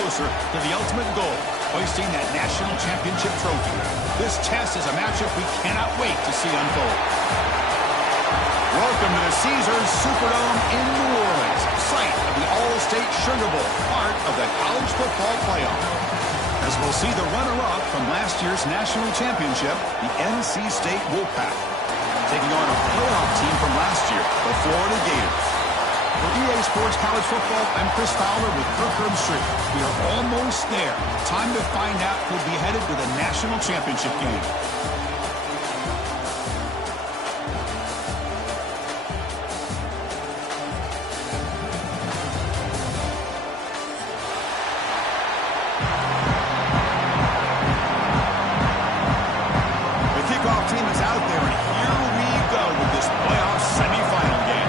closer to the ultimate goal, hoisting that national championship trophy. This test is a matchup we cannot wait to see unfold. Welcome to the Caesars Superdome in New Orleans, site of the All-State Sugar Bowl, part of the college football playoff. As we'll see the runner-up from last year's national championship, the NC State Wolfpack, taking on a playoff team from last year, the Florida Gators. For EA Sports College Football, I'm Chris Fowler with Kirk Herbstreit. We are almost there. Time to find out who'll be headed to the national championship game. The kickoff team is out there, and here we go with this playoff semifinal game.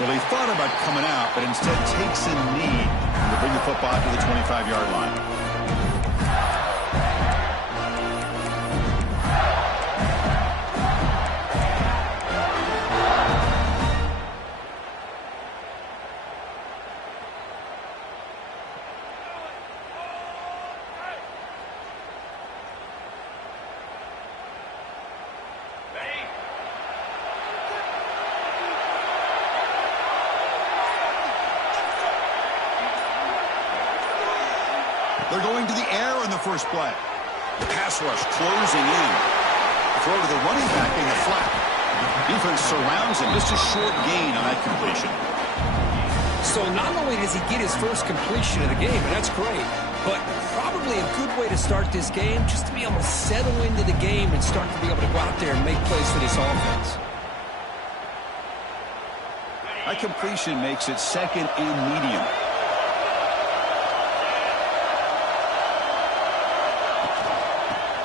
Well, he thought about coming out, but instead takes a knee to bring the football to the 25-yard line. They're going to the air on the first play. The pass rush closing in. Throw to the running back in the flat. Defense surrounds him. Just a short gain on that completion. So not only does he get his first completion of the game, and that's great, but probably a good way to start this game, just to be able to settle into the game and start to be able to go out there and make plays for this offense. That completion makes it second and medium.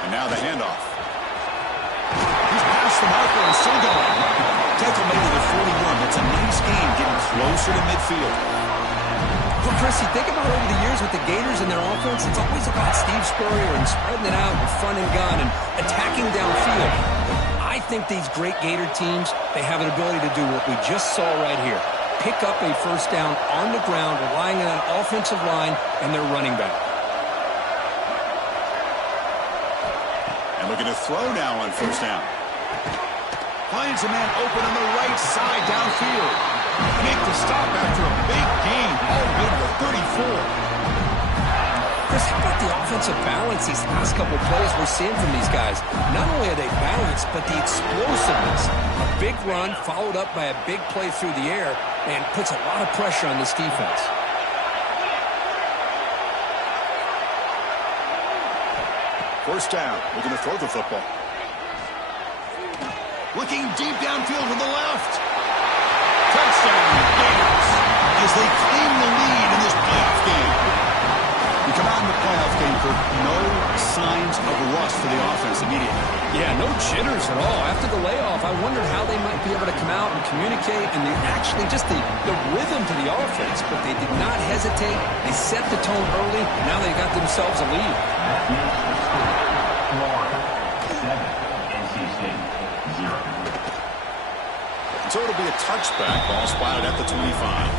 Now the handoff. He's past the marker and still going. Tackle made to the 41. That's a nice game, getting closer to midfield. Well, Chris, you think about over the years with the Gators and their offense, it's always about Steve Spurrier and spreading it out and front and gun and attacking downfield. I think these great Gator teams, they have an ability to do what we just saw right here. Pick up a first down on the ground, relying on an offensive line and their running back. Looking to throw now on first down. Finds a man open on the right side downfield. Make the stop after a big gain. All good for 34. Chris, how about the offensive balance these last couple plays we're seeing from these guys? Not only are they balanced, but the explosiveness. A big run followed up by a big play through the air and puts a lot of pressure on this defense. First down. Looking to throw the football. Looking deep downfield with the left. Touchdown, Gators, as they claim the lead in this playoff game. You come out in the playoff game for no signs of rust for the offense immediately. Yeah, no jitters at all. After the layoff, I wondered how they might be able to come out and communicate and actually just the rhythm to the offense. But they did not hesitate. They set the tone early. Now they got themselves a lead. So it'll be a touchback. Ball spotted at the 25.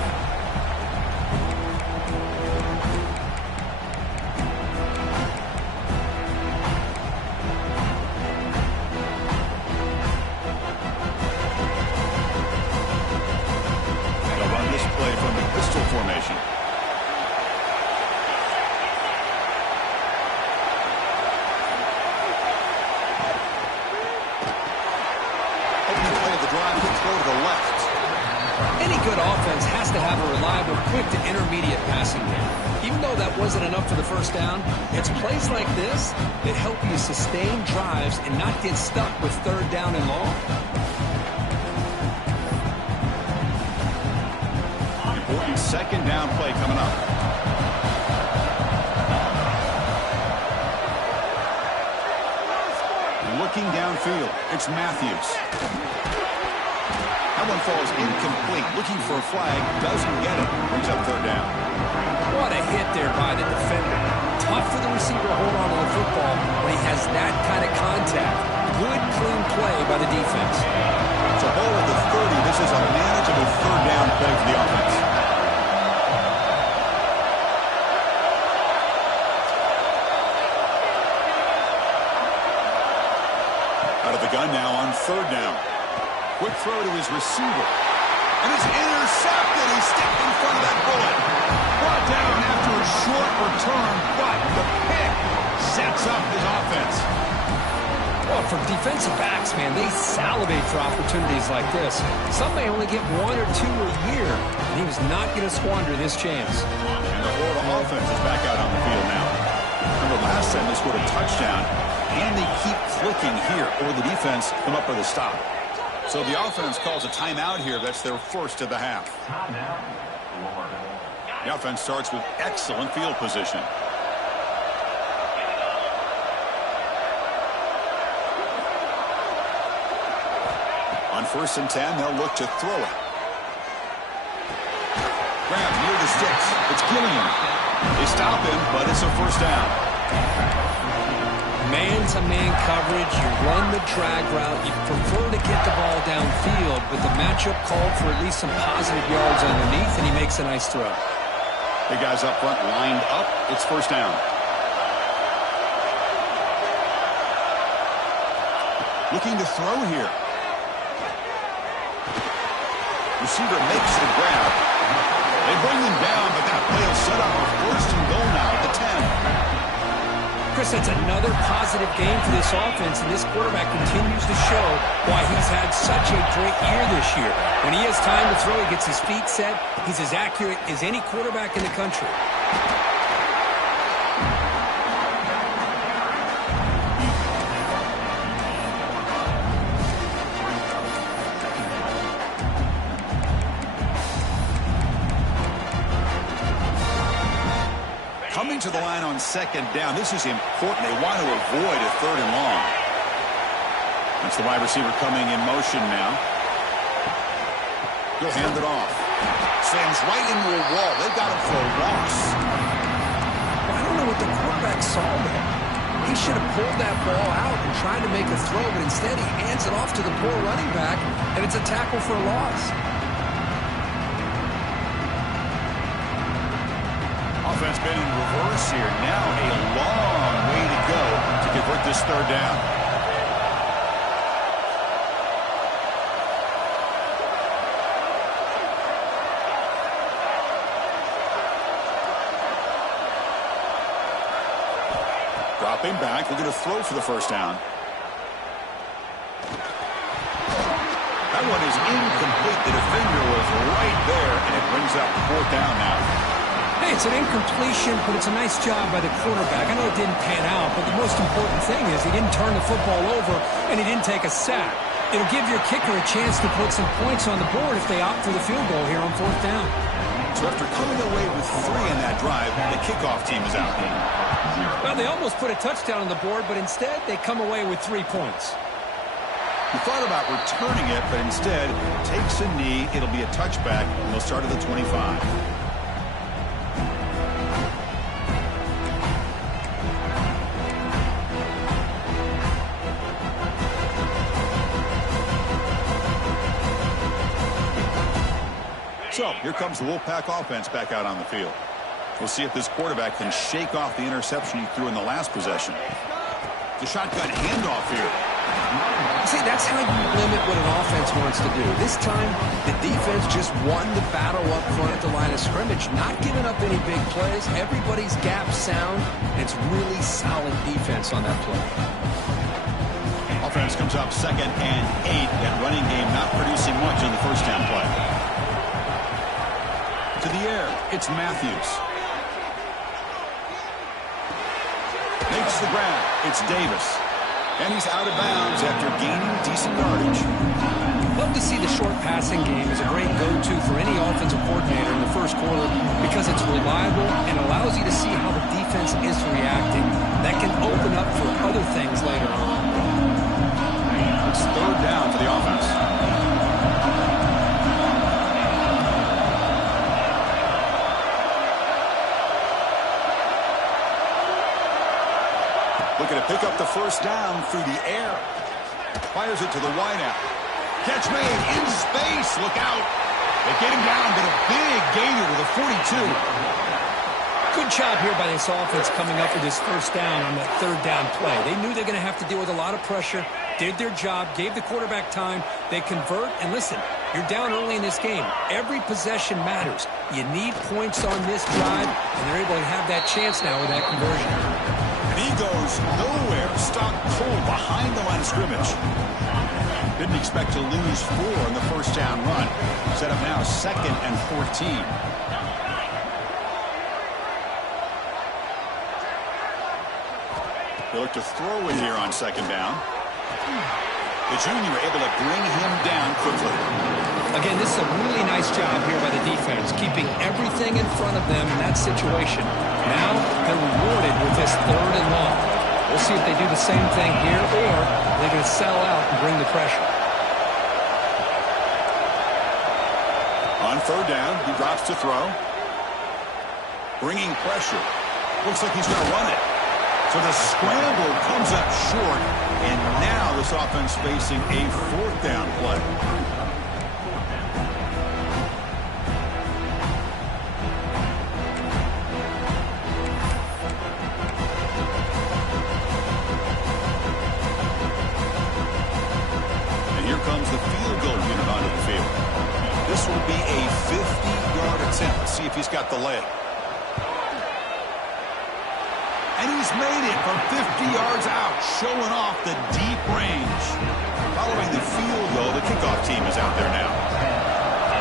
They'll run this play from the pistol formation. Any good offense has to have a reliable, quick to intermediate passing game. Even though that wasn't enough for the first down, it's plays like this that help you sustain drives and not get stuck with third down and long. Important second down play coming up. Looking downfield, it's Matthews. That one falls incomplete. Looking for a flag, doesn't get it. Brings up third down. What a hit there by the defender. Tough for the receiver to hold on to the football when he has that kind of contact. Good, clean play by the defense. third down. Quick throw to his receiver. And it's intercepted. He stepped in front of that bullet. Brought down after a short return, but the pick sets up his offense. Well, for defensive backs, man, they salivate for opportunities like this. Some may only get 1 or 2 a year, and he was not going to squander this chance. And the Florida offense is back out on the field now. Remember, last time they scored a touchdown, and they keep clicking here, or the defense come up with a stop. So the offense calls a timeout here. That's their first of the half. The offense starts with excellent field position. On 1st and 10, they'll look to throw it. Grab near the sticks. It's Gilliam. They stop him, but it's a first down. Man-to-man coverage, you run the drag route, you prefer to get the ball downfield, but the matchup called for at least some positive yards underneath, and he makes a nice throw. The guys up front lined up. It's first down. Looking to throw here. Receiver makes the grab. They bring him down, but that play will set up a 1st and goal now at the 10. Chris, that's another positive game for this offense, and this quarterback continues to show why he's had such a great year this year. When he has time to throw, he gets his feet set. He's as accurate as any quarterback in the country. Coming to the line on 2nd down. This is important. They want to avoid a 3rd and long. That's the wide receiver coming in motion now. He'll hand it off. Slams right into a wall. They've got him for a loss. Well, I don't know what the quarterback saw there. He should have pulled that ball out and tried to make a throw, but instead he hands it off to the poor running back, and it's a tackle for a loss. Offense been in reverse here. Now a long way to go to convert this 3rd down. Dropping back, looking to throw for the 1st down. That one is incomplete. The defender was right there, and it brings up 4th down now. Hey, it's an incompletion, but it's a nice job by the quarterback. I know it didn't pan out, but the most important thing is he didn't turn the football over and he didn't take a sack. It'll give your kicker a chance to put some points on the board if they opt for the field goal here on 4th down. So after coming away with 3 in that drive, the kickoff team is out. Well, they almost put a touchdown on the board, but instead they come away with 3 points. He thought about returning it, but instead takes a knee. It'll be a touchback, and they'll start at the 25. So here comes the Wolfpack offense back out on the field. We'll see if this quarterback can shake off the interception he threw in the last possession. The shotgun handoff here. See, that's how you limit what an offense wants to do. This time, the defense just won the battle up front at the line of scrimmage, not giving up any big plays. Everybody's gap sound, and it's really solid defense on that play. Offense comes up 2nd and 8. That running game not producing much on the 1st down play. To the air, it's Matthews. Makes the grab. It's Davis. And he's out of bounds after gaining decent yardage. Love to see the short passing game as a great go-to for any offensive coordinator in the 1st quarter because it's reliable and allows you to see how the defense is reacting. That can open up for other things later on. It's 3rd down for the offense. Looking to pick up the 1st down through the air. Fires it to the wideout. Catch made in space. Look out. They get him down, but a big gainer with a 42. Good job here by this offense coming up with this 1st down on that 3rd down play. They knew they're going to have to deal with a lot of pressure. did their job, gave the quarterback time. They convert, and listen, you're down early in this game. Every possession matters. You need points on this drive, and they're able to have that chance now with that conversion. And he goes nowhere, stopped cold behind the line of scrimmage. Didn't expect to lose 4 in the first down run. Set up now 2nd and 14. They look to throw it here on 2nd down. The junior able to bring him down quickly. Again, this is a really nice job here by the defense, keeping everything in front of them in that situation. Now they're rewarded with this 3rd and long. We'll see if they do the same thing here, or they're going to sell out and bring the pressure. On 3rd down, he drops to throw. Bringing pressure. Looks like he's going to run it. So the scramble comes up short, and now this offense facing a 4th down play. And here comes the field goal unit onto the field. This will be a 50-yard attempt. Let's see if he's got the leg. And he's made it from 50 yards out, showing off the deep range. Following the field goal, the kickoff team is out there now.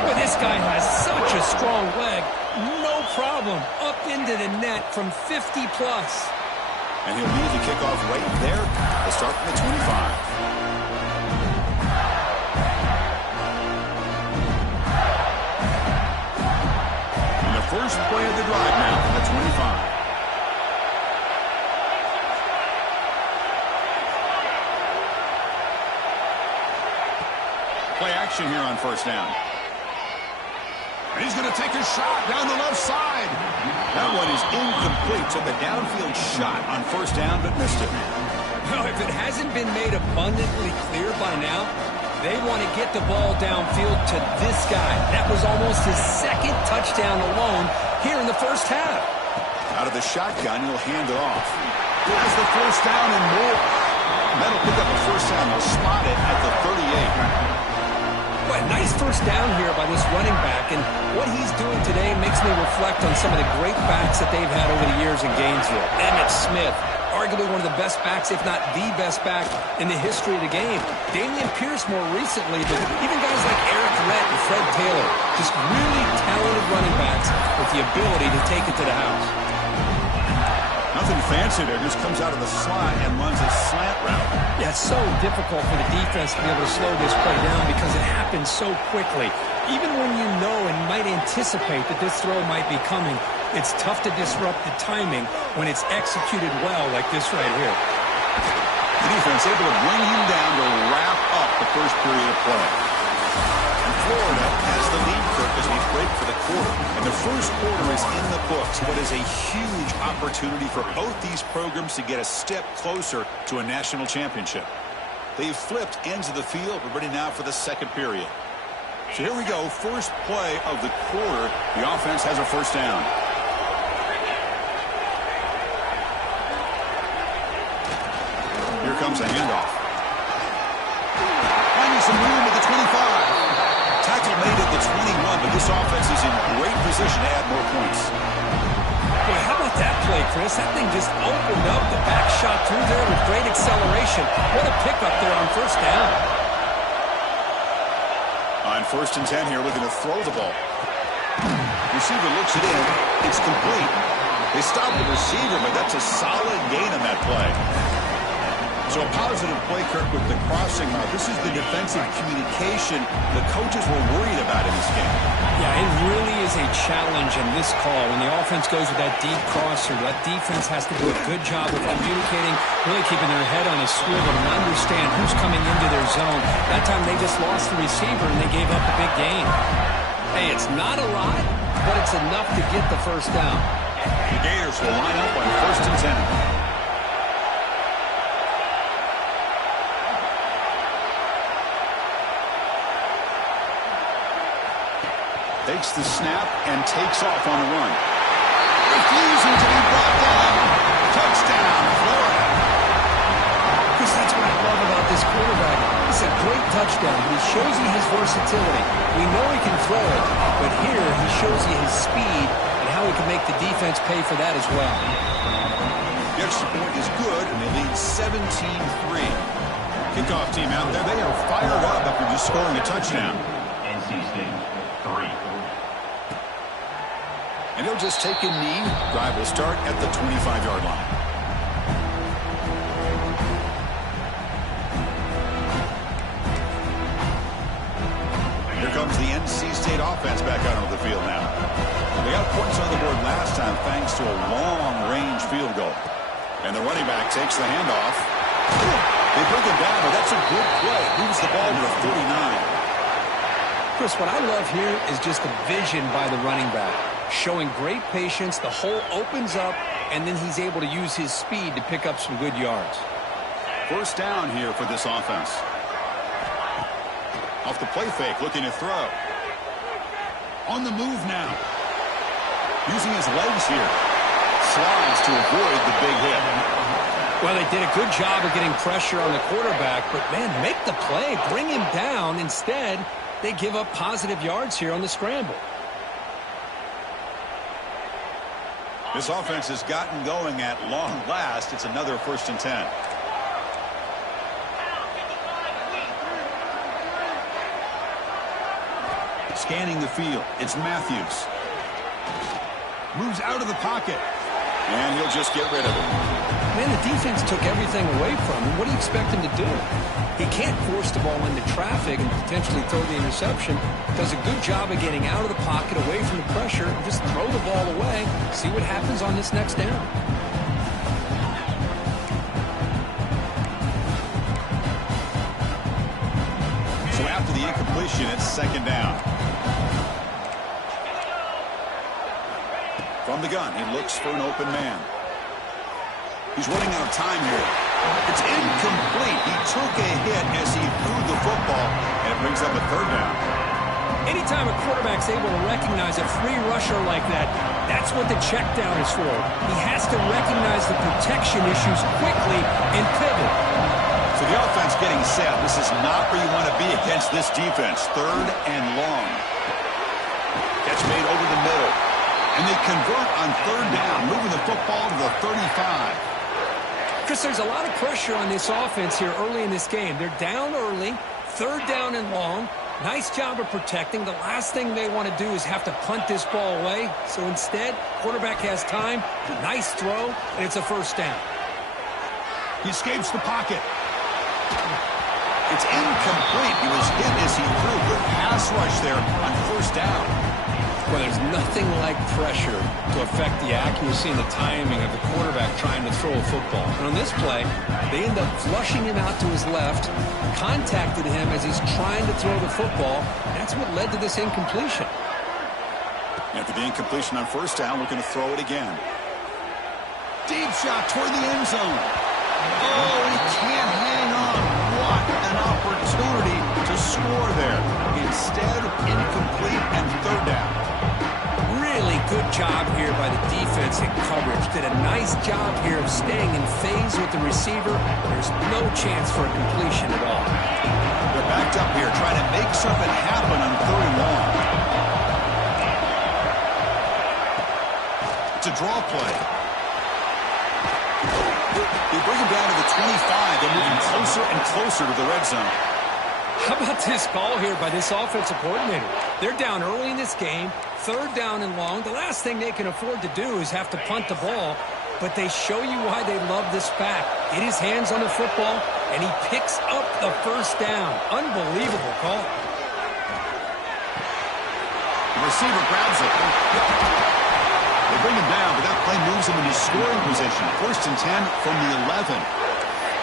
Well, this guy has such a strong leg. No problem. Up into the net from 50-plus. And he'll leave the kickoff right there. They'll start from the 25. And the first play of the drive now from the 25. Play action here on 1st down. And he's going to take a shot down the left side. That one is incomplete. Took a downfield shot on 1st down, but missed it. Well, if it hasn't been made abundantly clear by now, they want to get the ball downfield to this guy. That was almost his 2nd touchdown alone here in the first half. Out of the shotgun, he'll hand it off. He has the 1st down and more. That'll pick up a 1st down. They'll spot it at the 38. Boy, nice 1st down here by this running back, and what he's doing today makes me reflect on some of the great backs that they've had over the years in Gainesville. Emmitt Smith, arguably one of the best backs, if not the best back in the history of the game. Dameon Pierce more recently, but even guys like Eric Rhett and Fred Taylor, just really talented running backs with the ability to take it to the house. Nothing fancy there, just comes out of the slot and runs a slant route. Yeah, it's so difficult for the defense to be able to slow this play down because it happens so quickly. Even when you know and might anticipate that this throw might be coming, it's tough to disrupt the timing when it's executed well like this right here. The defense able to bring him down to wrap up the first period of play. And Florida has the lead, Kirk, as we break for the quarter. And the first quarter is in the books. What is a huge opportunity for both these programs to get a step closer to a national championship. They've flipped ends of the field. We're ready now for the 2nd period. So here we go. First play of the quarter. The offense has a 1st down. Here comes a handoff. Finding some room at the 25. Tackle made at the 21, but this offense is in great position to add more points. Boy, how about that play, Chris? That thing just opened up. The back shot through there with great acceleration. What a pickup there on 1st down. On 1st and 10 here, looking to throw the ball. Receiver looks it in. It's complete. They stop the receiver, but that's a solid gain on that play. So a positive play, Kirk, with the crossing route. This is the defensive communication the coaches were worried about in this game. Yeah, it really is a challenge in this call. When the offense goes with that deep crosser, that defense has to do a good job of communicating, really keeping their head on a swivel and understand who's coming into their zone. That time they just lost the receiver and they gave up a big gain. Hey, it's not a lot, but it's enough to get the 1st down. The Gators will line up on 1st and 10. Takes the snap and takes off on the run. Refusing to be brought down. Touchdown, Florida. Because that's what I love about this this quarterback. It's a great touchdown, but he shows you his versatility. We know he can throw it, but here he shows you his speed and how he can make the defense pay for that as well. The extra point is good, and they lead 17-3. Kickoff team out there, they are fired up after just scoring a touchdown. NC State, 3. And he'll just take a knee. Drive will start at the 25-yard line. Here comes the NC State offense back out onto the field now. They got points on the board last time thanks to a long-range field goal. And the running back takes the handoff. They bring him down, but that's a good play. Moves the ball to the 39. Chris, what I love here is just the vision by the running back. Showing great patience, the hole opens up, and then he's able to use his speed to pick up some good yards. First down here for this offense. Off the play fake, looking to throw. On the move now. Using his legs here. Slides to avoid the big hit. Well, they did a good job of getting pressure on the quarterback, but, man, make the play. Bring him down. Instead, they give up positive yards here on the scramble. This offense has gotten going at long last. It's another 1st and 10. Scanning the field. It's Matthews. Moves out of the pocket. And he'll just get rid of it. Man, the defense took everything away from him. What do you expect him to do? He can't force the ball into traffic and potentially throw the interception. Does a good job of getting out of the pocket, away from the pressure, and just throw the ball away. See what happens on this next down. So after the incompletion, it's 2nd down. From the gun, he looks for an open man. He's running out of time here. It's incomplete. He took a hit as he threw the football, and it brings up a 3rd down. Anytime a quarterback's able to recognize a free rusher like that, that's what the check down is for. He has to recognize the protection issues quickly and pivot. So the offense getting set. This is not where you want to be against this defense. 3rd and long. Catch made over the middle. And they convert on 3rd down, moving the football to the 35. Chris, there's a lot of pressure on this offense here early in this game. They're down early, 3rd down and long. Nice job of protecting. The last thing they want to do is have to punt this ball away. So instead, quarterback has time, nice throw, and it's a 1st down. He escapes the pocket. It's incomplete. He was hit as he threw. Good pass rush there on 1st down. Well, there's nothing like pressure to affect the accuracy and the timing of the quarterback trying to throw a football. And on this play, they end up flushing him out to his left, contacted him as he's trying to throw the football. That's what led to this incompletion. After the incompletion on 1st down, we're going to throw it again. Deep shot toward the end zone. Oh, he can't hang on. What an opportunity to score there. Instead, incomplete and 3rd down. Really good job here by the defense in coverage. Did a nice job here of staying in phase with the receiver. There's no chance for a completion at all. They're backed up here trying to make something happen on 3rd and long. It's a draw play. They bring him down to the 25. They're moving closer and closer to the red zone. How about this call here by this offensive coordinator? They're down early in this game, 3rd down and long. The last thing they can afford to do is have to punt the ball, but they show you why they love this back. Get his hands on the football, and he picks up the 1st down. Unbelievable call. The receiver grabs it. They bring him down, but that play moves him into scoring position. 1st and 10 from the 11.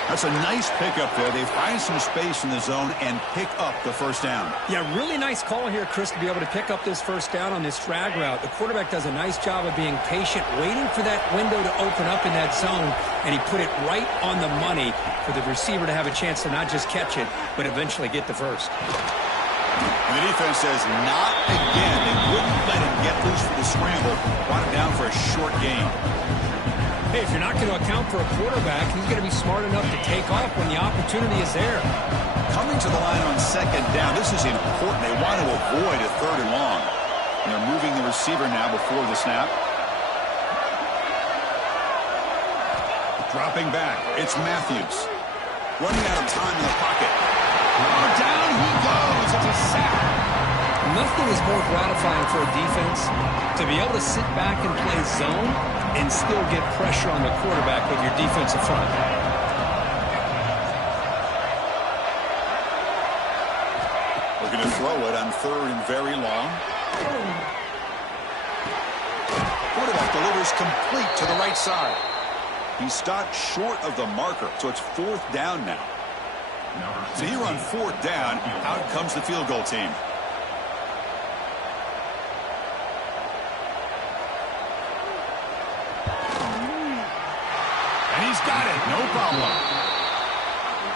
That's a nice pickup there. They find some space in the zone and pick up the 1st down. Yeah, really nice call here, Chris, to be able to pick up this 1st down on this drag route. The quarterback does a nice job of being patient, waiting for that window to open up in that zone, and he put it right on the money for the receiver to have a chance to not just catch it, but eventually get the 1st. And the defense says not again. They wouldn't let him get loose for the scramble. Brought him down for a short gain. Hey, if you're not going to account for a quarterback, he's going to be smart enough to take off when the opportunity is there. Coming to the line on second down, this is important. They want to avoid a third and long. And they're moving the receiver now before the snap. Dropping back, it's Matthews. Running out of time in the pocket. Oh, down he goes. It's a sack. Nothing is more gratifying for a defense to be able to sit back and play zone and still get pressure on the quarterback with your defensive front. We're going to throw it on third and very long. Quarterback delivers complete to the right side. He stopped short of the marker, so it's fourth down now. So here on fourth down, out comes the field goal team. And he's got it, no problem.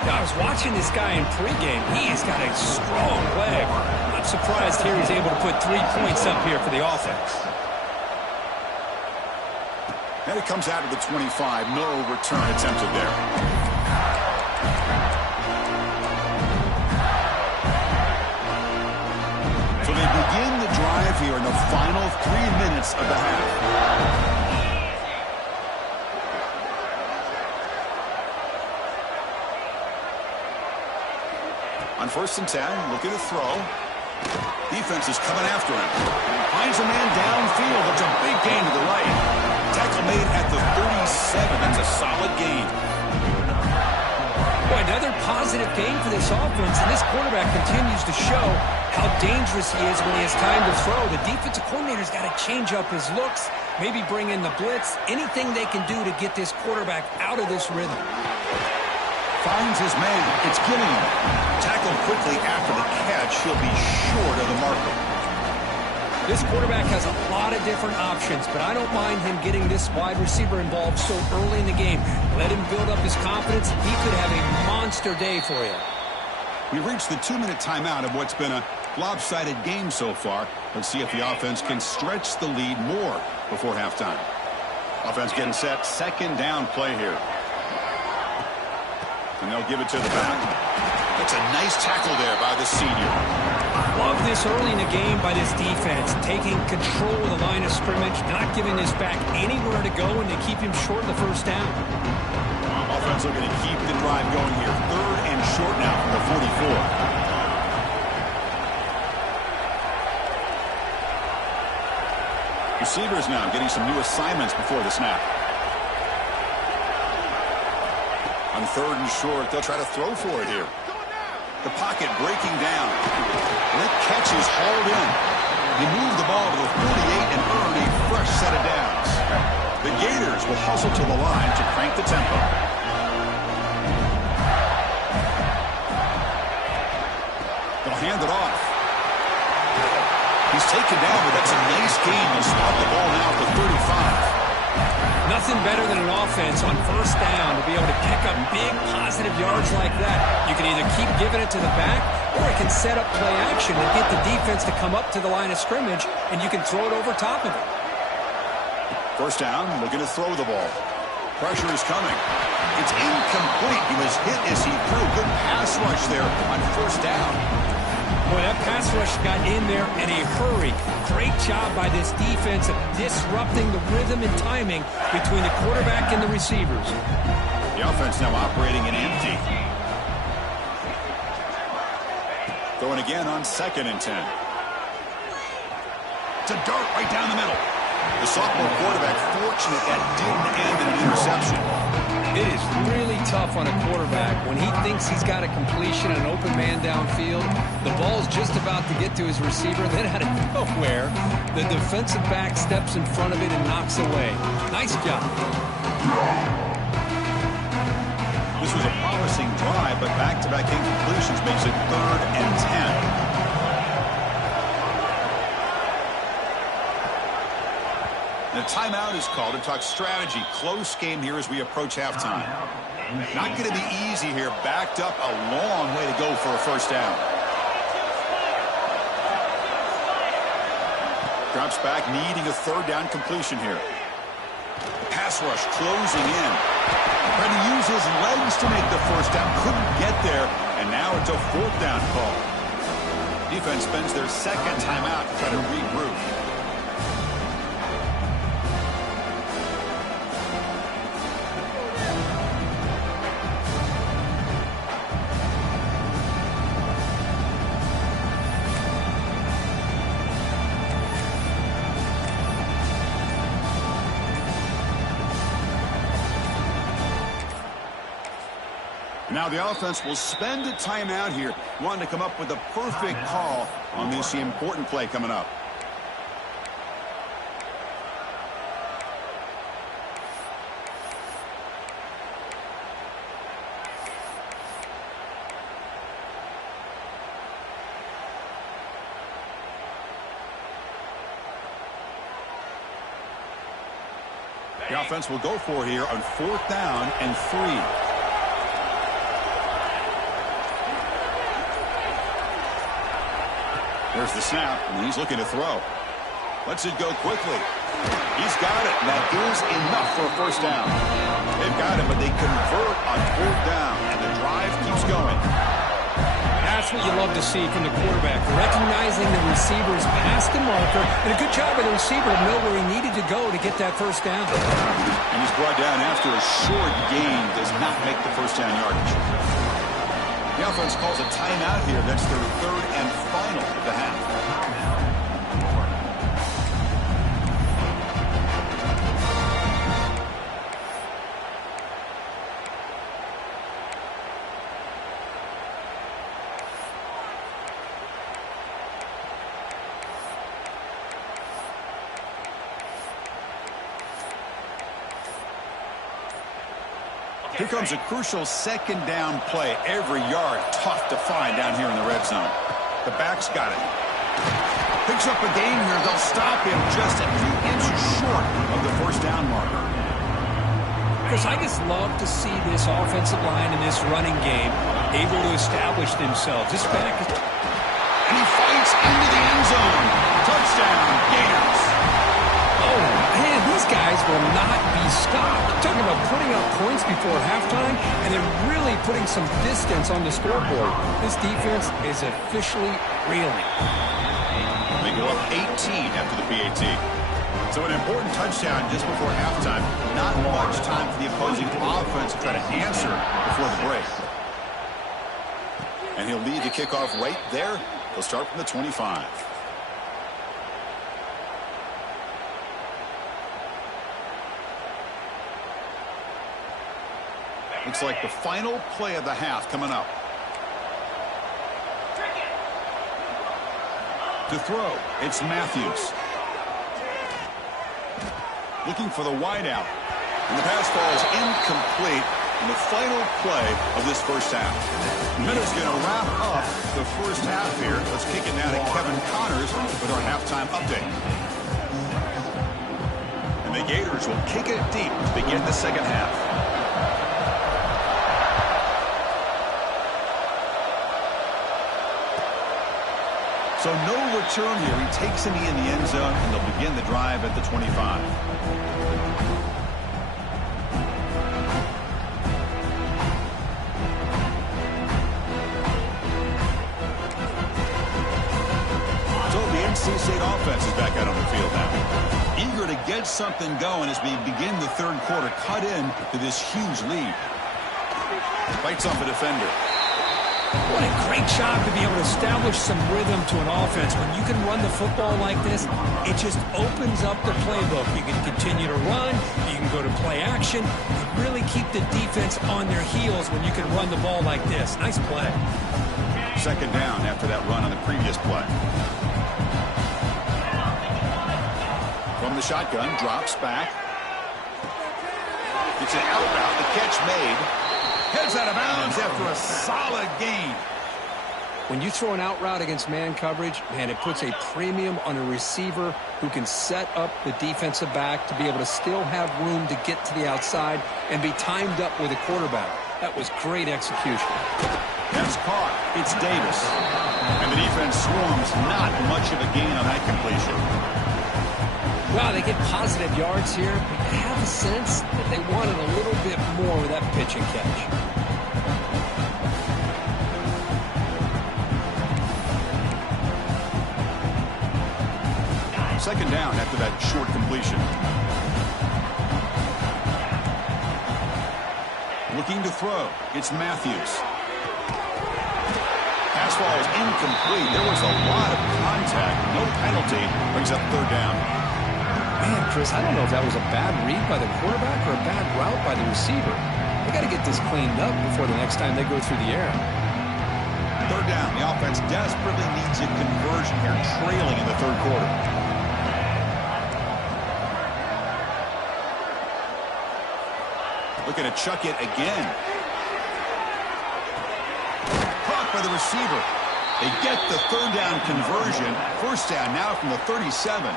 Now, I was watching this guy in pregame. He's got a strong leg. I'm not surprised here he's able to put 3 points up here for the offense. And it comes out of the 25. No return attempted there. So they begin the drive here in the final 3 minutes of the half. On 1st and 10, look at the throw. Defense is coming after him. Finds a man downfield. It's a big gain to the right. Tackle made at the 37. That's a solid gain. Boy, another positive gain for this offense, and this quarterback continues to show how dangerous he is when he has time to throw. The defensive coordinator's got to change up his looks, maybe bring in the blitz, anything they can do to get this quarterback out of this rhythm. Finds his man. It's Gilliam. Tackled quickly after the catch. He'll be short of the marker. This quarterback has a lot of different options, but I don't mind him getting this wide receiver involved so early in the game. Let him build up his confidence. He could have a monster day for you. We've reached the 2-minute timeout of what's been a lopsided game so far. Let's see if the offense can stretch the lead more before halftime. Offense getting set. Second down play here. And they'll give it to the back. That's a nice tackle there by the senior. Love this early in the game by this defense, taking control of the line of scrimmage, not giving this back anywhere to go, and to keep him short of the first down. Offense looking to keep the drive going here. Third and short now from the 44. Receivers now getting some new assignments before the snap. On third and short, they'll try to throw for it here. The pocket breaking down. That catch is hauled in. He moved the ball to the 48 and earned a fresh set of downs. The Gators will hustle to the line to crank the tempo. They'll hand it off. He's taken down, but that's a nice gain. They'll spot the ball now at the 35. Nothing better than an offense on first down to be able to pick up big positive yards like that. You can either keep giving it to the back, or it can set up play action and get the defense to come up to the line of scrimmage, and you can throw it over top of it. First down, looking to throw the ball. Pressure is coming. It's incomplete. He was hit as he threw. Good pass rush there on first down. Boy, that pass rush got in there in a hurry. Great job by this defense of disrupting the rhythm and timing between the quarterback and the receivers. The offense now operating in empty. Going again on 2nd and 10. It's a dart right down the middle. The sophomore quarterback fortunate that didn't end in an interception. It is really tough on a quarterback when he thinks he's got a completion and an open man downfield. The ball's just about to get to his receiver. Then out of nowhere, the defensive back steps in front of it and knocks away. Nice job. This was a promising drive, but back-to-back incompletions makes it 3rd and 10. The timeout is called to talk strategy. Close game here as we approach halftime. Not going to be easy here. Backed up a long way to go for a first down. Drops back, needing a 3rd down completion here. Pass rush closing in. Trying to use his legs to make the first down. Couldn't get there. And now it's a 4th down call. Defense spends their 2nd timeout to try to regroup. Now the offense will spend a timeout here, wanting to come up with a perfect call on this important play coming up. The offense will go for here on 4th down and 3. There's the snap, and he's looking to throw. Lets it go quickly. He's got it, and that is enough for a 1st down. They've got it, but they convert on 4th down, and the drive keeps going. That's what you love to see from the quarterback, recognizing the receiver's pass to marker, and a good job by the receiver to know where he needed to go to get that 1st down. And he's brought down after a short gain, does not make the 1st down yardage. The offense calls a timeout here. That's their 3rd and final of the half. Here comes a crucial 2nd down play. Every yard tough to find down here in the red zone. The back's got it. Picks up a gain here. They'll stop him just a few inches short of the 1st down marker. Chris, I just love to see this offensive line and this running game able to establish themselves. This back is... And he fights into the end zone. Touchdown, Gators. Oh, man, these guys will not be stopped. Talking about putting up points before halftime and then really putting some distance on the scoreboard. This defense is officially reeling. They go up 18 after the PAT. So an important touchdown just before halftime. Not much time for the opposing offense to try to answer before the break. And he'll lead the kickoff right there. He'll start from the 25. Looks like the final play of the half coming up. To throw, it's Matthews. Looking for the wideout. And the pass falls incomplete in the final play of this 1st half. Minutes going to wrap up the 1st half here. Let's kick it now to Kevin Connors with our halftime update. And the Gators will kick it deep to begin the 2nd half. So no return here. He takes it in the end zone, and they'll begin the drive at the 25. So the NC State offense is back out on the field now. Eager to get something going as we begin the 3rd quarter. Cut in to this huge lead. Fights off a defender. What a great job to be able to establish some rhythm to an offense. When you can run the football like this, it just opens up the playbook. You can continue to run. You can go to play action. You really keep the defense on their heels when you can run the ball like this. Nice play. 2nd down after that run on the previous play. From the shotgun, drops back. It's an out route. The catch made. Heads out of bounds after a solid gain. When you throw an out route against man coverage, man, it puts a premium on a receiver who can set up the defensive back to be able to still have room to get to the outside and be timed up with a quarterback. That was great execution. That's caught. It's Davis. And the defense swarms. Not much of a gain on that completion. Well, they get positive yards here, but you have a sense that they wanted a little bit more with that pitch and catch. Second down after that short completion. Looking to throw. It's Matthews. Pass ball is incomplete. There was a lot of contact. No penalty. Brings up third down. Man, Chris, I don't know if that was a bad read by the quarterback or a bad route by the receiver. They got to get this cleaned up before the next time they go through the air. Third down. The offense desperately needs a conversion here, trailing in the third quarter. Looking to chuck it again. Caught by the receiver. They get the third down conversion. First down now from the 37.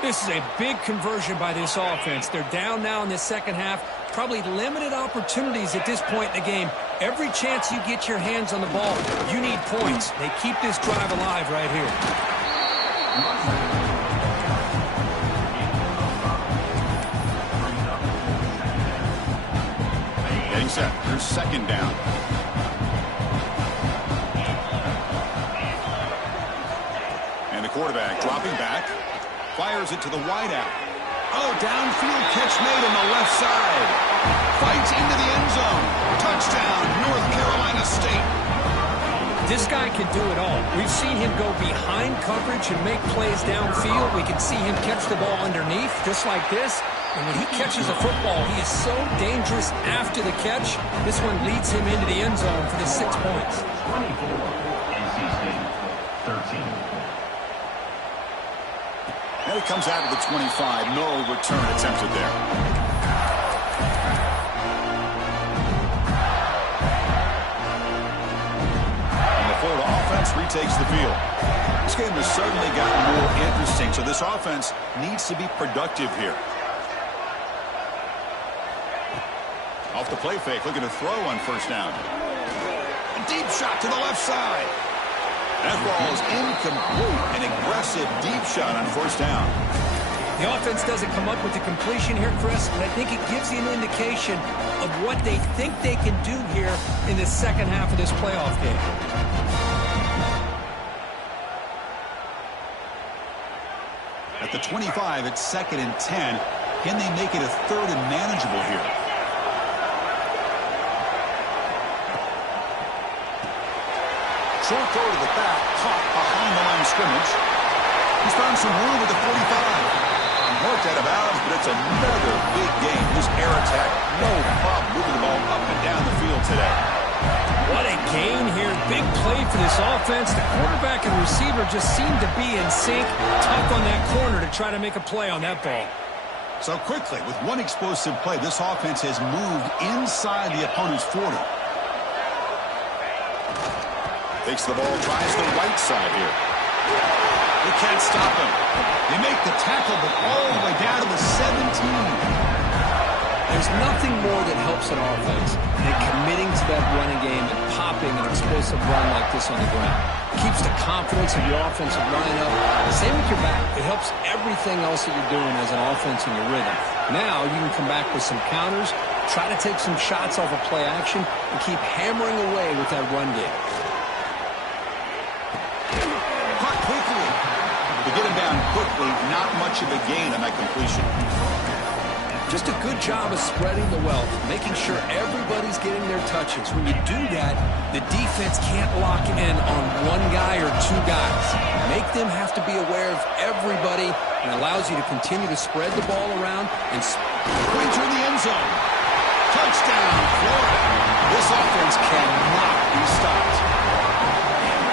This is a big conversion by this offense. They're down now in the second half. Probably limited opportunities at this point in the game. Every chance you get your hands on the ball, you need points. They keep this drive alive right here. Getting set. Here's second down. And the quarterback dropping back. Fires it to the wideout. Oh, downfield catch made on the left side. Fights into the end zone. Touchdown, North Carolina State. This guy can do it all. We've seen him go behind coverage and make plays downfield. We can see him catch the ball underneath, just like this. And when he catches a football, he is so dangerous after the catch. This one leads him into the end zone for the 6 points. 24, NC State, 13. And it comes out of the 25. No return attempted there. And the Florida offense retakes the field. This game has certainly gotten more interesting, so this offense needs to be productive here. Off the play fake, looking to throw on first down. A deep shot to the left side. That ball is incomplete. An aggressive deep shot on first down. The offense doesn't come up with the completion here, Chris, but I think it gives you an indication of what they think they can do here in the second half of this playoff game. At the 25, it's 2nd and 10. Can they make it a third and manageable here? Short throw to the back, caught behind the line of scrimmage. He's found some room at the 45. Worked out of bounds, but it's another big game. This air attack, no problem moving the ball up and down the field today. What a gain here. Big play for this offense. The quarterback and receiver just seem to be in sync. Tough on that corner to try to make a play on that ball. So quickly, with one explosive play, this offense has moved inside the opponent's 40. Takes the ball, tries the right side here. They can't stop him. They make the tackle, but all the way down to the 17. There's nothing more that helps an offense than committing to that running game and popping an explosive run like this on the ground. Keeps the confidence of your offensive line up. Same with your back. It helps everything else that you're doing as an offense in your rhythm. Now you can come back with some counters, try to take some shots off of play action, and keep hammering away with that run game. To get him down quickly, not much of a gain on that completion. Just a good job of spreading the wealth, making sure everybody's getting their touches. When you do that, the defense can't lock in on one guy or two guys. Make them have to be aware of everybody, and allows you to continue to spread the ball around and Winter in the end zone. Touchdown, Florida. This offense cannot be stopped.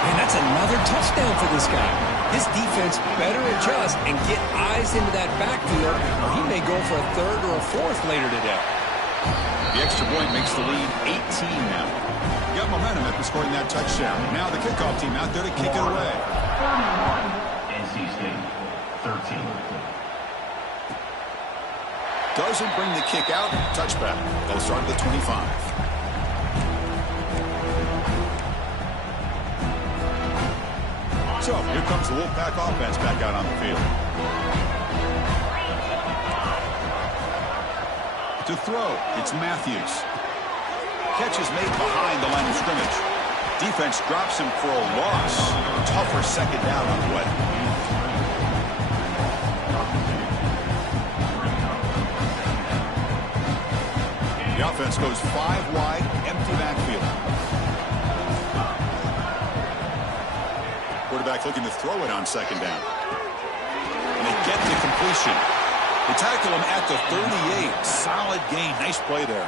And that's another touchdown for this guy. This defense better adjust and get eyes into that backfield, or he may go for a third or a fourth later today. The extra point makes the lead 18 now. Got momentum after scoring that touchdown. Now the kickoff team out there to kick it away. 41, NC State, 13. Doesn't bring the kick out. Touchback. They'll start at the 25. So, here comes the Wolfpack offense back out on the field. To throw, it's Matthews. Catch is made behind the line of scrimmage. Defense drops him for a loss. Tougher second down on the way. The offense goes 5 wide, empty backfield. Quarterback looking to throw it on second down. And they get the completion. They tackle him at the 38. Solid gain. Nice play there.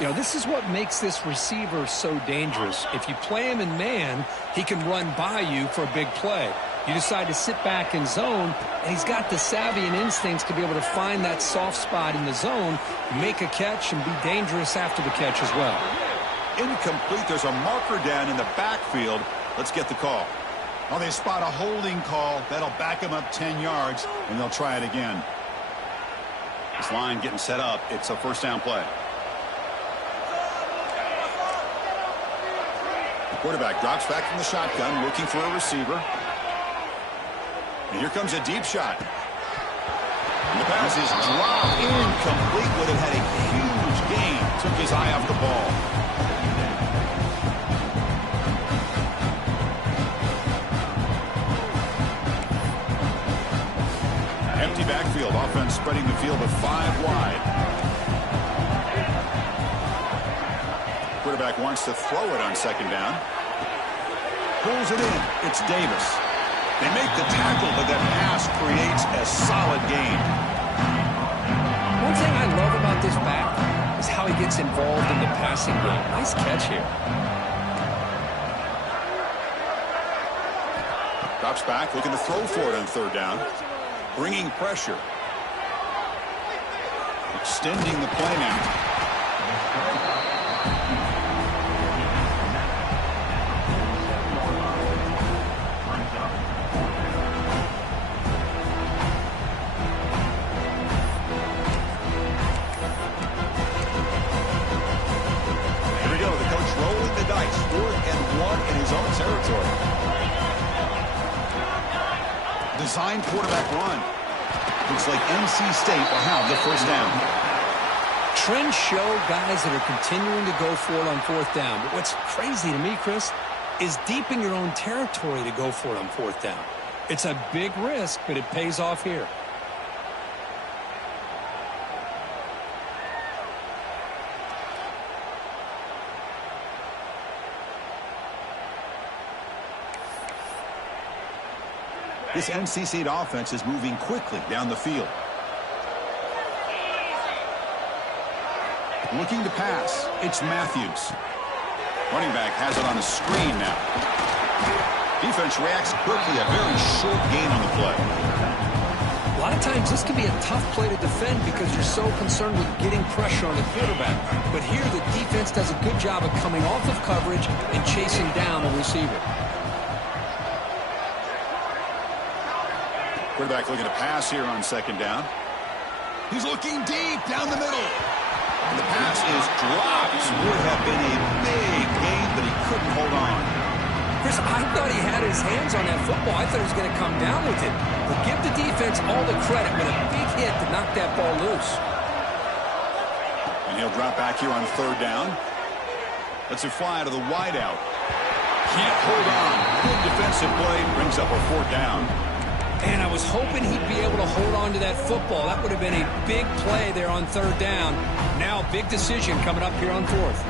You know, this is what makes this receiver so dangerous. If you play him in man, he can run by you for a big play. You decide to sit back in zone, and he's got the savvy and instincts to be able to find that soft spot in the zone, make a catch, and be dangerous after the catch as well. Incomplete. There's a marker down in the backfield. Let's get the call. Well, they spot a holding call. That'll back him up 10 yards, and they'll try it again. This line getting set up. It's a first down play. The quarterback drops back from the shotgun, looking for a receiver. And here comes a deep shot. And the pass is dropped. Incomplete. Would have had a huge gain. Took his eye off the ball. Empty backfield. Offense spreading the field with 5 wide. Quarterback wants to throw it on second down. Pulls it in. It's Davis. They make the tackle, but that pass creates a solid gain. One thing I love about this back is how he gets involved in the passing game. Nice catch here. Drops back, looking to throw for it on third down. Bringing pressure. Extending the play now. Designed quarterback run. Looks like NC State will have the first down. Trends show guys that are continuing to go for it on fourth down. But what's crazy to me, Chris, is deep in your own territory to go for it on fourth down. It's a big risk, but it pays off here. This NC State offense is moving quickly down the field. Looking to pass. It's Matthews. Running back has it on a screen now. Defense reacts quickly. A very short gain on the play. A lot of times this can be a tough play to defend because you're so concerned with getting pressure on the quarterback. But here the defense does a good job of coming off of coverage and chasing down the receiver. Quarterback looking to pass here on second down. He's looking deep down the middle. And the pass is dropped. Would have been a big gain, but he couldn't hold on. Chris, I thought he had his hands on that football. I thought he was going to come down with it. But give the defense all the credit with a big hit to knock that ball loose. And he'll drop back here on third down. Lets it fly to the wideout. Can't hold on. Good defensive play. Brings up a fourth down. And I was hoping he'd be able to hold on to that football. That would have been a big play there on third down. Now, big decision coming up here on fourth.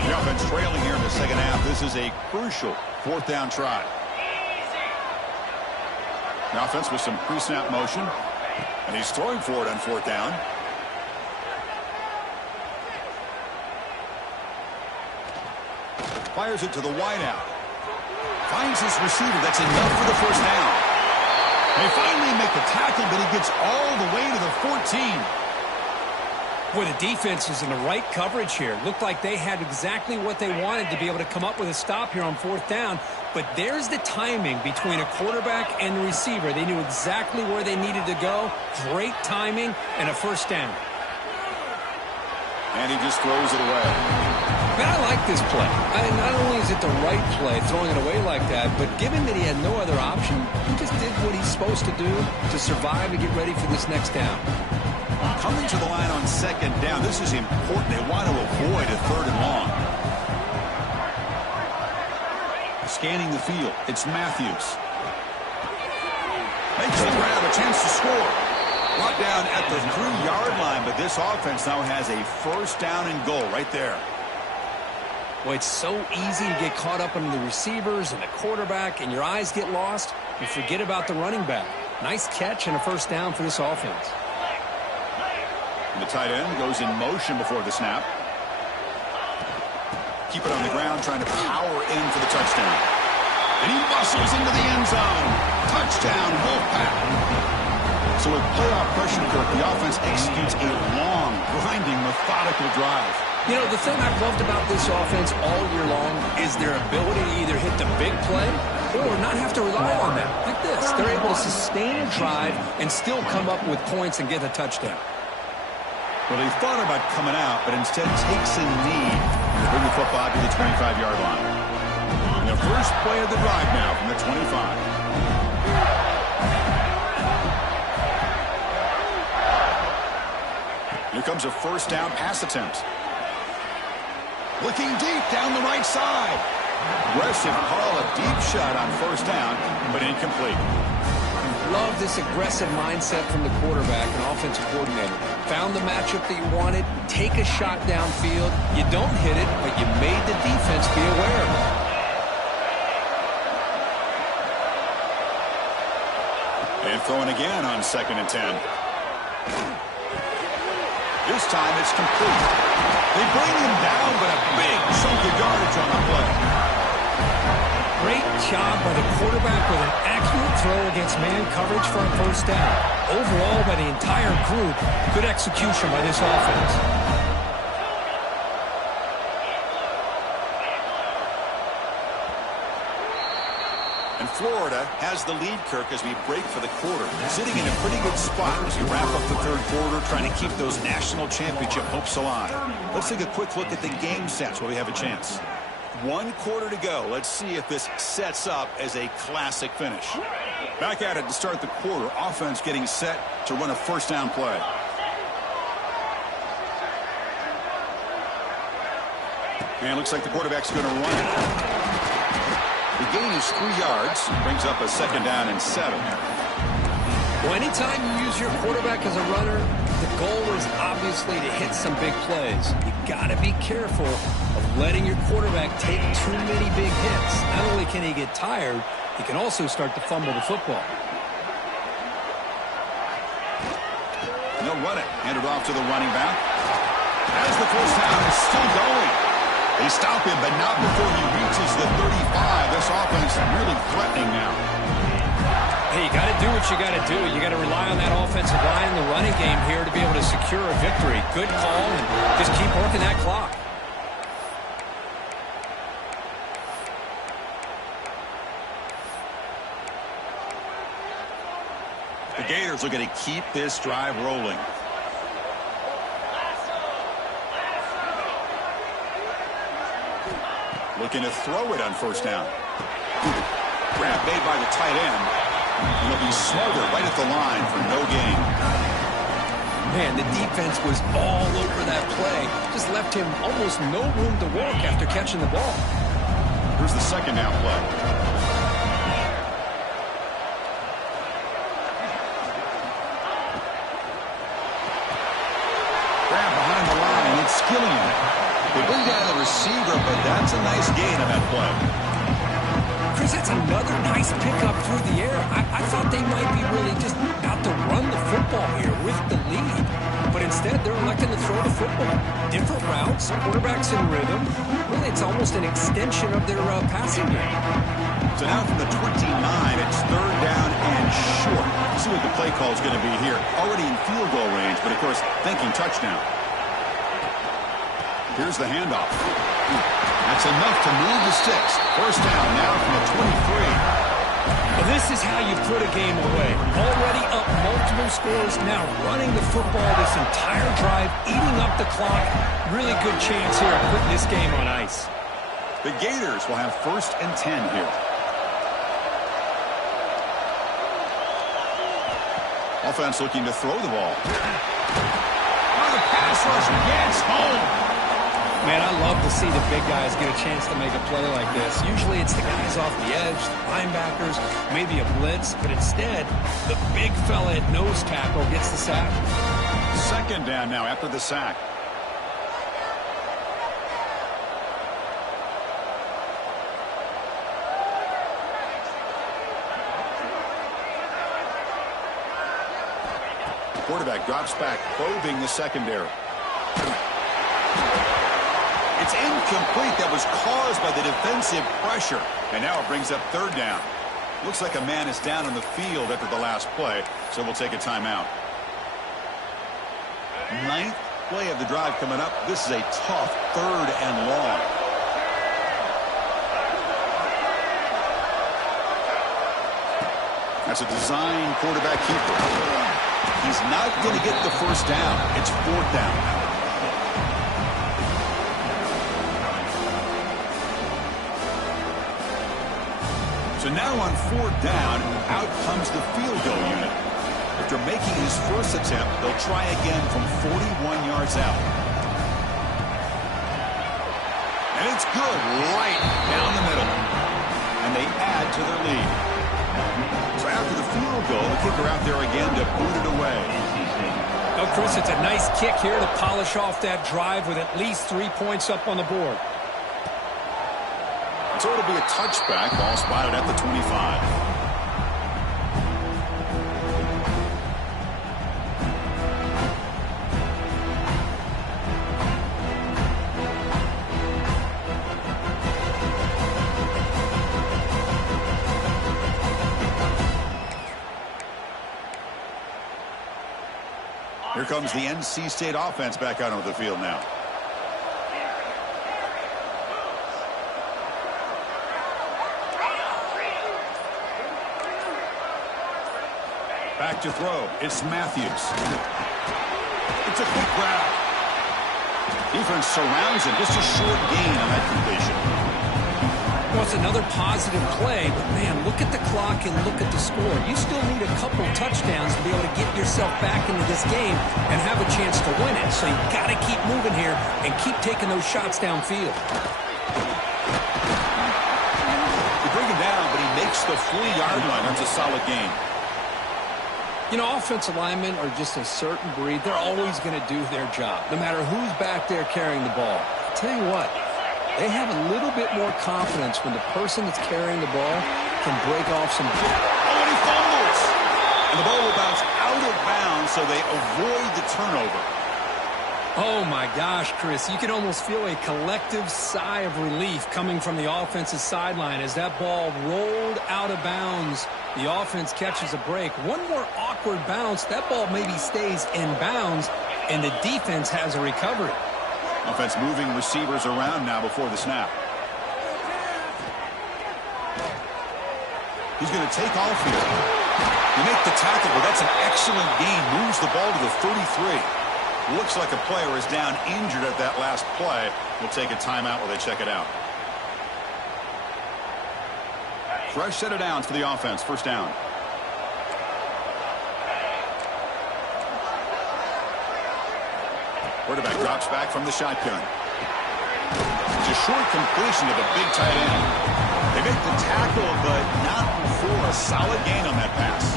The offense trailing here in the second half. This is a crucial fourth down try. The offense with some pre-snap motion. And he's throwing for it on fourth down. Fires it to the wideout. Finds his receiver. That's enough for the first down. They finally make the tackle, but he gets all the way to the 14. Boy, the defense is in the right coverage here. Looked like they had exactly what they wanted to be able to come up with a stop here on fourth down. But there's the timing between a quarterback and the receiver. They knew exactly where they needed to go. Great timing and a first down. And he just throws it away. Man, I like this play. Not only is it the right play, throwing it away like that, but given that he had no other option, he just did what he's supposed to do to survive and get ready for this next down. Coming to the line on second down, this is important. They want to avoid a third and long. Scanning the field, it's Matthews. Makes the grab, a chance to score. Brought down at the 3-yard line, but this offense now has a first down and goal right there. Well, it's so easy to get caught up in the receivers and the quarterback, and your eyes get lost. You forget about the running back. Nice catch and a first down for this offense. And the tight end goes in motion before the snap. Keep it on the ground, trying to power in for the touchdown. And he bustles into the end zone. Touchdown, Wolfpack. So with playoff pressure, Kirk, the offense executes a long, grinding, methodical drive. You know, the thing I've loved about this offense all year long is their ability to either hit the big play or not have to rely on that. Like this. They're able to sustain a drive and still come up with points and get a touchdown. Well, he thought about coming out, but instead takes a knee to bring the football to the 25-yard line. And the first play of the drive now from the 25. Here comes a first down pass attempt. Looking deep down the right side. Aggressive call, a deep shot on first down, but incomplete. Love this aggressive mindset from the quarterback and offensive coordinator. Found the matchup that you wanted, take a shot downfield. You don't hit it, but you made the defense be aware of it. And throwing again on 2nd and 10. This time it's complete. They bring him down, but a big chunk of yardage on the play. Great job by the quarterback with an accurate throw against man coverage for a first down. Overall, by the entire group, good execution by this offense. And Florida has the lead, Kirk, as we break for the quarter. Sitting in a pretty good spot as we wrap up the third quarter, trying to keep those national championship hopes alive. Let's take a quick look at the game stats while we have a chance. 1 quarter to go. Let's see if this sets up as a classic finish. Back at it to start the quarter. Offense getting set to run a first down play. And looks like the quarterback's going to run it. The gain is 3 yards. Brings up a 2nd down and 7. Well, anytime you use your quarterback as a runner, the goal is obviously to hit some big plays. You got to be careful of letting your quarterback take too many big hits. Not only can he get tired, he can also start to fumble the football. And they'll run it. Hand it off to the running back. As the first down is still going. They stop him, but not before he reaches the 35. This offense is really threatening now. Hey, you got to do what you got to do. You got to rely on that offensive line in the running game here to be able to secure a victory. Good call, and just keep working that clock. The Gators are going to keep this drive rolling. Looking to throw it on first down. Grab made by the tight end. And he'll be smothered right at the line for no gain. Man, the defense was all over that play. Just left him almost no room to walk after catching the ball. Here's the 2nd down play. Grab behind the line. It's Skillian. They bring down the receiver, but that's a nice gain on that play. Chris, that's another nice pickup through the air. I thought they might be really just out to run the football here with the lead. But instead, they're electing to throw the football. Different routes, quarterbacks in rhythm. Really, it's almost an extension of their passing game. So now from the 29, it's 3rd down and short. Let's see what the play call is going to be here. Already in field goal range, but of course, thinking touchdown. Here's the handoff. That's enough to move the sticks. First down now from the 23. Well, this is how you put a game away. Already up multiple scores, now running the football this entire drive, eating up the clock. Really good chance here of putting this game on ice. The Gators will have 1st and 10 here. Offense looking to throw the ball. Oh, the pass rush gets home. Man, I love to see the big guys get a chance to make a play like this. Usually it's the guys off the edge, the linebackers, maybe a blitz, but instead, the big fella at nose tackle gets the sack. 2nd down now after the sack. Quarterback drops back, probing the secondary. It's incomplete. That was caused by the defensive pressure. And now it brings up 3rd down. Looks like a man is down on the field after the last play, so we'll take a timeout. 9th play of the drive coming up. This is a tough 3rd and long. That's a design quarterback keeper. He's not going to get the 1st down. It's 4th down. So now on 4th down, out comes the field goal unit. After making his first attempt, they'll try again from 41 yards out. And it's good, right down the middle. And they add to their lead. So after the field goal, the kicker out there again to boot it away. Oh, Chris, it's a nice kick here to polish off that drive with at least 3 points up on the board. So it'll be a touchback. Ball spotted at the 25. Here comes the NC State offense back out onto the field now. Back to throw. It's Matthews. It's a quick grab. Defense surrounds him. Just a short gain on that completion. Well, it's another positive play, but man, look at the clock and look at the score. You still need a couple touchdowns to be able to get yourself back into this game and have a chance to win it. So you've got to keep moving here and keep taking those shots downfield. You bring him down, but he makes the 40-yard line. That's a solid gain. You know, offensive linemen are just a certain breed. They're always going to do their job, no matter who's back there carrying the ball. I'll tell you what, they have a little bit more confidence when the person that's carrying the ball can break off some. Oh, and he fumbles! And the ball will bounce out of bounds, so they avoid the turnover. Oh, my gosh, Chris. You can almost feel a collective sigh of relief coming from the offensive sideline as that ball rolled out of bounds. The offense catches a break. One more awkward bounce. That ball maybe stays in bounds, and the defense has a recovery. Offense moving receivers around now before the snap. He's going to take off here. You make the tackle, but that's an excellent gain. Moves the ball to the 33. Looks like a player is down injured at that last play. We'll take a timeout while they check it out. Fresh set of downs for the offense. 1st down. Quarterback drops back from the shotgun. It's a short completion to the big tight end. They make the tackle, but not before a solid gain on that pass.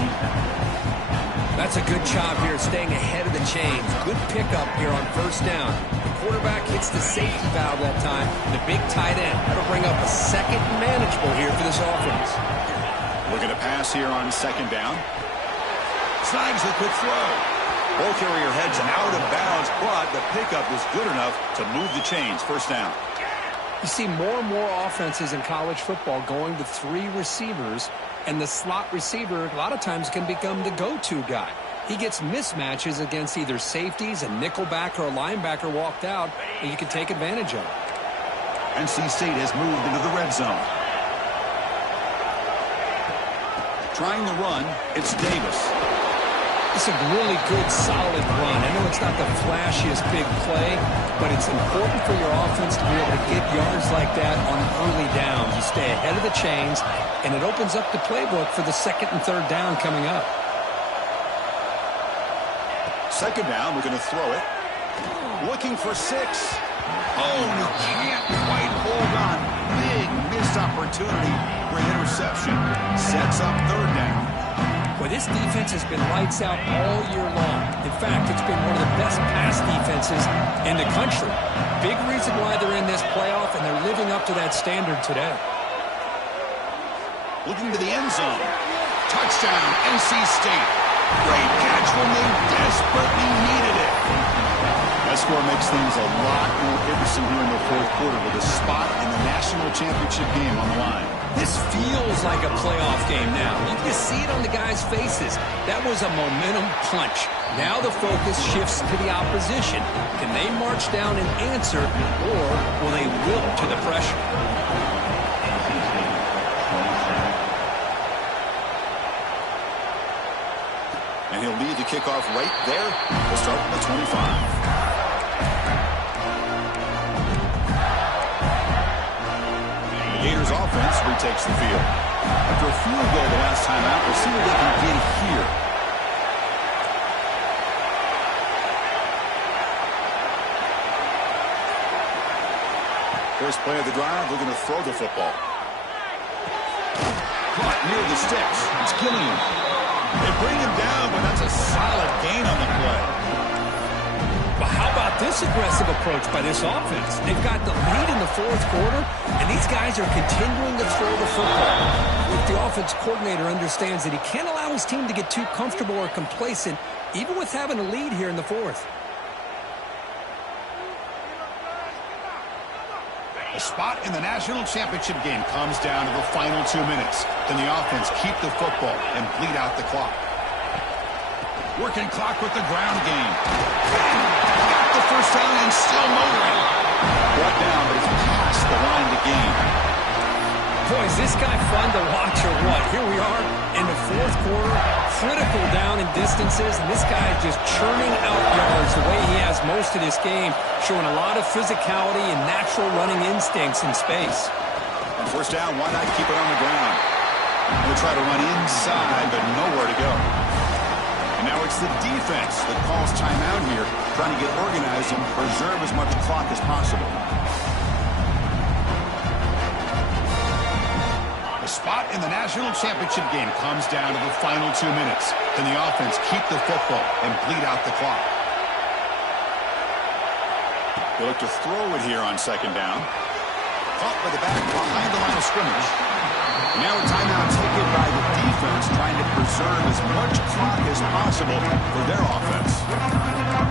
That's a good job here staying ahead of the chains. Good pickup here on 1st down. The quarterback hits the safety valve that time. The big tight end. That'll bring up a 2nd manageable here for this offense. Looking to pass here on 2nd down. Snags the quick throw. Ball carrier heads out of bounds, but the pickup was good enough to move the chains. 1st down. You see more and more offenses in college football going to 3 receivers, and the slot receiver a lot of times can become the go-to guy. He gets mismatches against either safeties, a nickelback, or a linebacker walked out, and you can take advantage of it. NC State has moved into the red zone. Trying the run, it's Davis. It's a really good, solid run. I know it's not the flashiest big play, but it's important for your offense to be able to get yards like that on early downs. You stay ahead of the chains, and it opens up the playbook for the second and third down coming up. Second down, we're going to throw it. Looking for 6. Oh, he can't quite hold on. Big missed opportunity for an interception. Sets up third down. Well, this defense has been lights out all year long. In fact, it's been one of the best pass defenses in the country. Big reason why they're in this playoff, and they're living up to that standard today. Looking to the end zone. Touchdown, NC State. Great catch when they desperately needed it. That score makes things a lot more interesting here in the fourth quarter with a spot in the national championship game on the line. This feels like a playoff game now. You can see it on the guys' faces. That was a momentum punch. Now the focus shifts to the opposition. Can they march down and answer, or will they wilt to the pressure? And he'll lead the kickoff right there. We'll start from the 25. Gators offense retakes the field. After a field goal the last time out, we'll see what they can get here. First play of the drive, they're going to throw the football. Caught near the sticks. It's Gilliam. They bring him down, but that's a solid gain on the play. Well, how about this aggressive approach by this offense? They've got the lead in the fourth quarter, and these guys are continuing to throw the football. If the offense coordinator understands that he can't allow his team to get too comfortable or complacent, even with having a lead here in the fourth. The spot in the national championship game comes down to the final 2 minutes. Can the offense keep the football and bleed out the clock? Working clock with the ground game. Got the first down and still motoring. Brought down, but it's past the line to gain. Boy, is this guy fun to watch or what? Here we are in the fourth quarter, critical down in distances, and this guy is just churning out yards the way he has most of this game, showing a lot of physicality and natural running instincts in space. On first down, why not keep it on the ground? We'll try to run inside, but nowhere to go. And now it's the defense that calls timeout here, trying to get organized and preserve as much clock as possible. The spot in the national championship game comes down to the final 2 minutes. Can the offense keep the football and bleed out the clock? They look to throw it here on second down. Caught by the back behind the line of scrimmage. Now a timeout taken by the defense, trying to preserve as much clock as possible for their offense.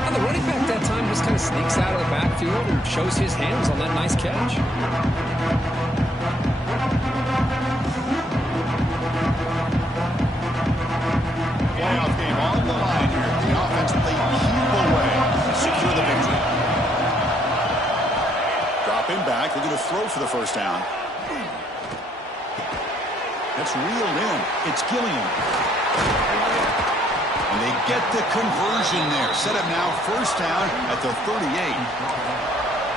And the running back that time just kind of sneaks out of the backfield and shows his hands on that nice catch. Playoff game on the line here. The offense played keep away to secure the victory. Dropping back, they're going to throw for the first down. That's reeled in. It's Gilliam. And they get the conversion there. Set up now first down at the 38.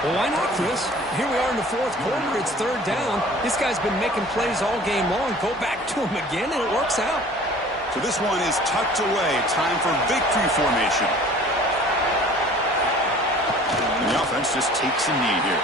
Well, why not, Chris? Here we are in the fourth quarter. It's third down. This guy's been making plays all game long. Go back to him again, and it works out. So this one is tucked away. Time for victory formation. And the offense just takes a knee here.